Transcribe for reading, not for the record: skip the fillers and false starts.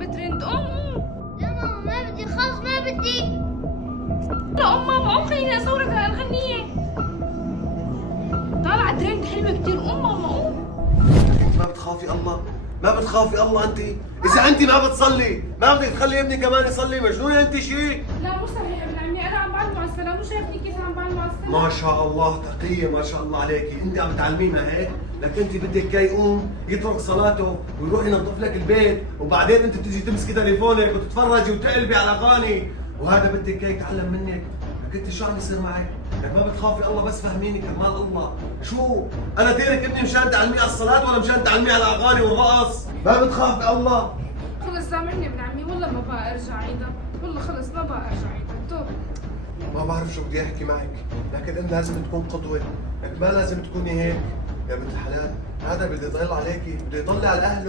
بترند. قوم لا ماما ما بدي، خلص ما بدي. لا قوم ماما، قوم خليني اصورك الغنية. طالعة ترند حلوة كتير. قوم ماما قوم. ما بتخافي الله؟ ما بتخافي الله انت؟ اذا انت ما بتصلي ما بدك تخلي ابني كمان يصلي؟ مجنونه انت شيء؟ لا مو صحيح يا ابن عمي، انا عم بعلمه على الصلاة. مو شايفني كيف عم بعلمه على الصلاة؟ ما شاء الله تقيه، ما شاء الله عليكي، انت عم تعلمينا هيك؟ لك انت بدك اياه يقوم يترك صلاته ويروح ينظف لك البيت، وبعدين انت بتيجي تمسكي تليفونك وتتفرجي وتقلبي على اغاني، وهذا بدك اياه يتعلم منك. لك انت شو عم يصير معك؟ لك ما بتخافي الله؟ بس فهميني كرمال الله، شو انا ديرك ابني مشان تعلميه على الصلاه ولا مشان تعلميه على الاغاني والرقص؟ ما بتخافي الله؟ خلص سامحني يا ابن عمي، والله ما بقى ارجع عيدها. والله خلص ما بقى ارجع عيدها. توب. ما بعرف شو بدي احكي معك، لكن انت لازم تكون قدوه، لك ما لازم تكوني هيك يا بنت الحلال. هذا بده يضل عليكي، بده يضل على اهله.